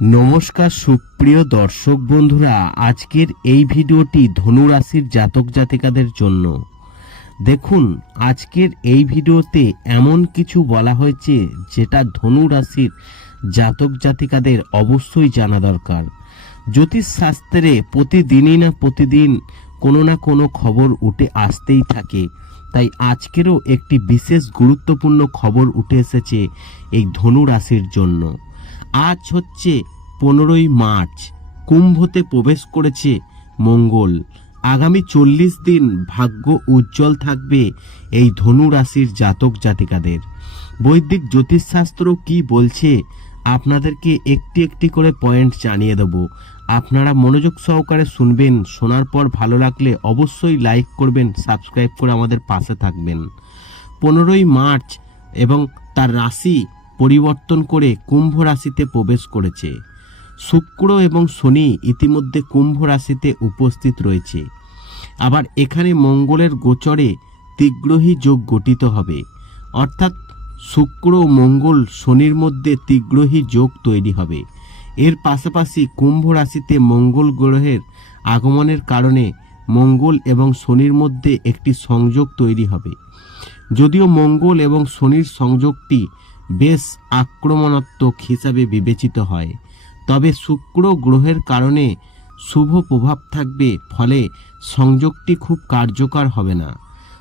নমস্কার সুপ্রিয় দর্শক বন্ধুরা, আজকের এই ভিডিওটি ধনু রাশির জাতক জাতিকাদের জন্য। দেখুন, আজকের এই ভিডিওতে এমন কিছু বলা হয়েছে যেটা ধনু রাশির জাতক জাতিকাদের অবশ্যই জানা দরকার। জ্যোতিষ শাস্ত্রে প্রতিদিনই না প্রতিদিন কোনো না কোনো খবর উঠে আসতেই থাকে। তাই আজকেরও একটি বিশেষ গুরুত্বপূর্ণ খবর উঠে এসেছে এই ধনু রাশির জন্য। আজ হচ্ছে পনেরোই মার্চ কুম্ভতে প্রবেশ করেছে মঙ্গল। আগামী চল্লিশ দিন ভাগ্য উজ্জ্বল থাকবে এই ধনু রাশির জাতক জাতিকাদের। বৈদিক জ্যোতিষশাস্ত্র কি বলছে আপনাদেরকে একটি একটি করে পয়েন্ট জানিয়ে দেব। আপনারা মনোযোগ সহকারে শুনবেন, শোনার পর ভালো লাগলে অবশ্যই লাইক করবেন, সাবস্ক্রাইব করে আমাদের পাশে থাকবেন। পনেরোই মার্চ এবং তার রাশি পরিবর্তন করে কুম্ভ রাশিতে প্রবেশ করেছে। শুক্র এবং শনি ইতিমধ্যে কুম্ভ রাশিতে উপস্থিত রয়েছে। আবার এখানে মঙ্গলের গোচরে তিগ্রহী যোগ গঠিত হবে। অর্থাৎ শুক্র মঙ্গল শনির মধ্যে তিগ্রহী যোগ তৈরি হবে। এর পাশাপাশি কুম্ভ রাশিতে মঙ্গল গ্রহের আগমনের কারণে মঙ্গল এবং শনির মধ্যে একটি সংযোগ তৈরি হবে। যদিও মঙ্গল এবং শনির সংযোগটি বেশ আক্রমণাত্মক হিসাবে বিবেচিত হয়। তবে শুক্র গ্রহের কারণে শুভ প্রভাব থাকবে, ফলে সংযোগটি খুব কার্যকর হবে না।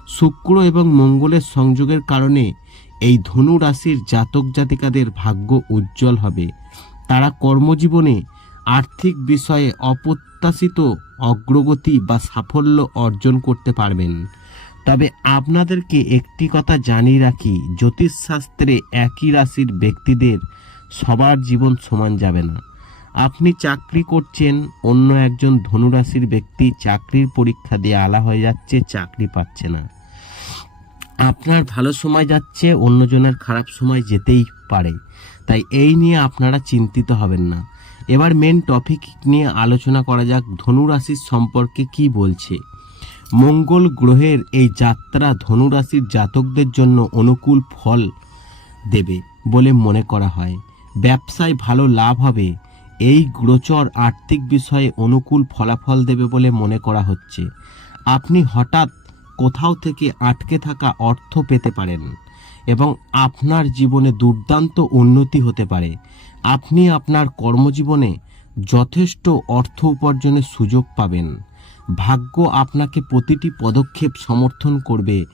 শুক্র এবং মঙ্গলের সংযোগের কারণে এই ধনু রাশির জাতক জাতিকাদের ভাগ্য উজ্জ্বল হবে। তারা কর্মজীবনে আর্থিক বিষয়ে অপ্রত্যাশিত অগ্রগতি বা সাফল্য অর্জন করতে পারবেন। তবে আপনাদেরকে একটি কথা জানিয়ে রাখি, জ্যোতিষশাস্ত্রে একই রাশির ব্যক্তিদের সবার জীবন সমান যাবে না। আপনি চাকরি করছেন, অন্য একজন ধনুরাশির ব্যক্তি চাকরির পরীক্ষা দিয়ে আলা হয়ে যাচ্ছে, চাকরি পাচ্ছে না। আপনার ভালো সময় যাচ্ছে, অন্যজনের খারাপ সময় যেতেই পারে। তাই এই নিয়ে আপনারা চিন্তিত হবেন না। এবার মেন টপিক নিয়ে আলোচনা করা যাক, ধনুরাশির সম্পর্কে কি বলছে। মঙ্গল গ্রহের এই যাত্রা ধনুরাশির জাতকদের জন্য অনুকূল ফল দেবে বলে মনে করা হয়। ব্যবসায় ভালো লাভ হবে এই গোচর আর্থিক বিষয়ে অনুকূল ফলাফল দেবে বলে মনে করা হচ্ছে। আপনি হঠাৎ কোথাও থেকে আটকে থাকা অর্থ পেতে পারেন এবং আপনার জীবনে দুর্দান্ত উন্নতি হতে পারে। আপনি আপনার কর্মজীবনে যথেষ্ট অর্থ উপার্জনের সুযোগ পাবেন। ভাগ্য আপনাকে প্রতিটি পদক্ষেপ সমর্থন করবে।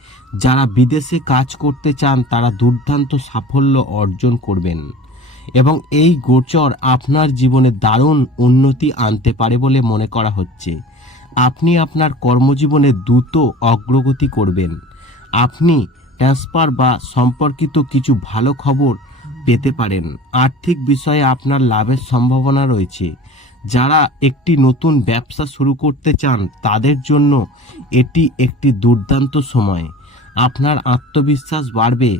যারা বিদেশে কাজ করতে চান, তারা দুর্দান্ত সাফল্য অর্জন করবেন। এবং এই গোচর আপনার জীবনে দারুণ উন্নতি আনতে পারে বলে মনে করা হচ্ছে। আপনি আপনার কর্মজীবনে দ্রুত অগ্রগতি করবেন। আপনি ট্রান্সফার বা সম্পর্কিত কিছু ভালো খবর পেতে পারেন। আর্থিক বিষয়ে আপনার লাভের সম্ভাবনা রয়েছে। যারা একটি নতুন ব্যবসা শুরু করতে চান, তাদের জন্য এটি একটি দুর্দান্ত সময়। আপনার আত্মবিশ্বাস বাড়বে